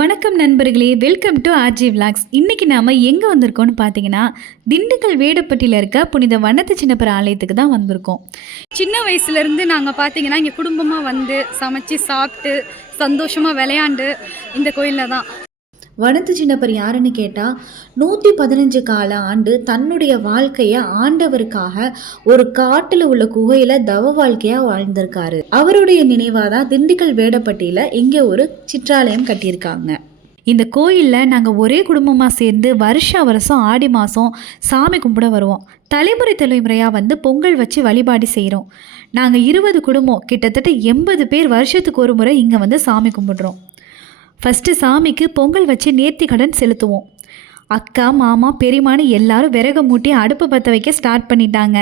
வணக்கம் நண்பர்களே, welcome to RJ vlogs. இன்றைக்கி நாம் எங்கே வந்திருக்கோம்னு பார்த்தீங்கன்னா, திண்டுக்கல் வேடப்பட்டியில் இருக்க புனித வண்ணத்து சின்னப்பர் ஆலயத்துக்கு தான் வந்திருக்கோம். சின்ன வயசுலேருந்து நாங்கள் பார்த்தீங்கன்னா இங்கே குடும்பமாக வந்து சமைச்சு சாப்பிட்டு சந்தோஷமாக விளையாண்டு இந்த கோயிலில் தான். வனத்து சின்னப்பர் யாருன்னு கேட்டால் 115 கால ஆண்டு தன்னுடைய வாழ்க்கையை ஆண்டவருக்காக ஒரு காட்டில் உள்ள குகையில் தவ வாழ்க்கையாக வாழ்ந்திருக்காரு. அவருடைய நினைவாக தான் திண்டுக்கல் வேடப்பட்டியில் இங்கே ஒரு சிற்றாலயம் கட்டியிருக்காங்க. இந்த கோயிலில் நாங்கள் ஒரே குடும்பமாக சேர்ந்து வருஷம் ஆடி மாதம் சாமி கும்பிட வருவோம். தலைமுறை தலைமுறையாக வந்து பொங்கல் வச்சு வழிபாடு செய்கிறோம். நாங்கள் 20 குடும்பம், கிட்டத்தட்ட 80 பேர் வருஷத்துக்கு ஒரு முறை இங்கே வந்து சாமி கும்பிடுறோம். ஃபஸ்ட்டு சாமிக்கு பொங்கல் வச்சு நேர்த்தி கடன் செலுத்துவோம். அக்கா, மாமா, பெரியமானு எல்லாரும் விறகு மூட்டி அடுப்பு பற்ற வைக்க ஸ்டார்ட் பண்ணிட்டாங்க.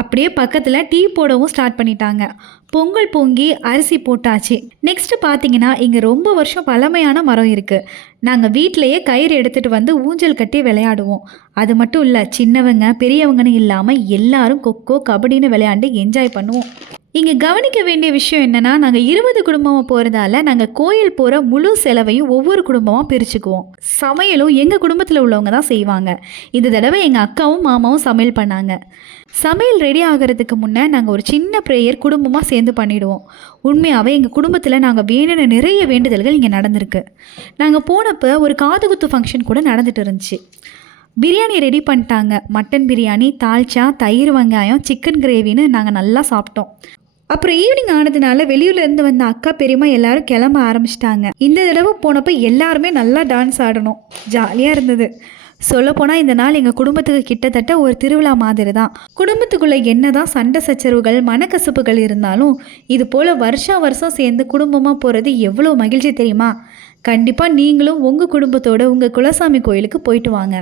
அப்படியே பக்கத்தில் டீ போடவும் ஸ்டார்ட் பண்ணிட்டாங்க. பொங்கல் பொங்கி அரிசி போட்டாச்சு. நெக்ஸ்ட்டு பார்த்தீங்கன்னா இங்கே ரொம்ப வருஷம் பழமையான மரம் இருக்குது. நாங்கள் வீட்டிலையே கயிறு எடுத்துகிட்டு வந்து ஊஞ்சல் கட்டி விளையாடுவோம். அது மட்டும் இல்லை, சின்னவங்க பெரியவங்கன்னு இல்லாமல் எல்லாரும் கொக்கோ கபடின்னு விளையாண்டு என்ஜாய் பண்ணுவோம். இங்கே கவனிக்க வேண்டிய விஷயம் என்னென்னா, நாங்கள் 20 குடும்பமாக போகிறதால நாங்கள் கோயில் போகிற முழு செலவையும் ஒவ்வொரு குடும்பமாக பிரிச்சுக்குவோம். சமையலும் எங்கள் குடும்பத்தில் உள்ளவங்க தான் செய்வாங்க. இந்த தடவை எங்கள் அக்காவும் மாமாவும் சமையல் பண்ணாங்க. சமையல் ரெடி ஆகிறதுக்கு முன்னே நாங்கள் ஒரு சின்ன ப்ரேயர் குடும்பமாக சேர்ந்து பண்ணிவிடுவோம். உண்மையாகவே எங்கள் குடும்பத்தில் நாங்கள் வேணுன நிறைய வேண்டுதல்கள் இங்கே நடந்திருக்கு. நாங்கள் போனப்போ ஒரு காதுகுத்து ஃபங்க்ஷன் கூட நடந்துட்டு இருந்துச்சு. பிரியாணி ரெடி பண்ணிட்டாங்க. மட்டன் பிரியாணி, தால்ச்சா, தயிர், வெங்காயம், சிக்கன் கிரேவின்னு நாங்கள் நல்லா சாப்பிட்டோம். அப்புறம் ஈவினிங் ஆனதுனால வெளியூர்லேருந்து வந்த அக்கா, பெரியம்மா எல்லாரும் கிளம்ப ஆரம்பிச்சிட்டாங்க. இந்த தடவை போனப்போ எல்லாருமே நல்லா டான்ஸ் ஆடணும். ஜாலியாக இருந்தது. சொல்லப்போனால் இந்த நாள் எங்கள் குடும்பத்துக்கு கிட்டத்தட்ட ஒரு திருவிழா மாதிரி தான். குடும்பத்துக்குள்ளே என்ன தான் சண்டை சச்சரவுகள், மனக்கசப்புகள் இருந்தாலும் இது போல் வருஷம் சேர்ந்து குடும்பமாக போகிறது எவ்வளோ மகிழ்ச்சி தெரியுமா? கண்டிப்பாக நீங்களும் உங்கள் குடும்பத்தோடு உங்கள் குலசாமி கோயிலுக்கு போயிட்டு வாங்க.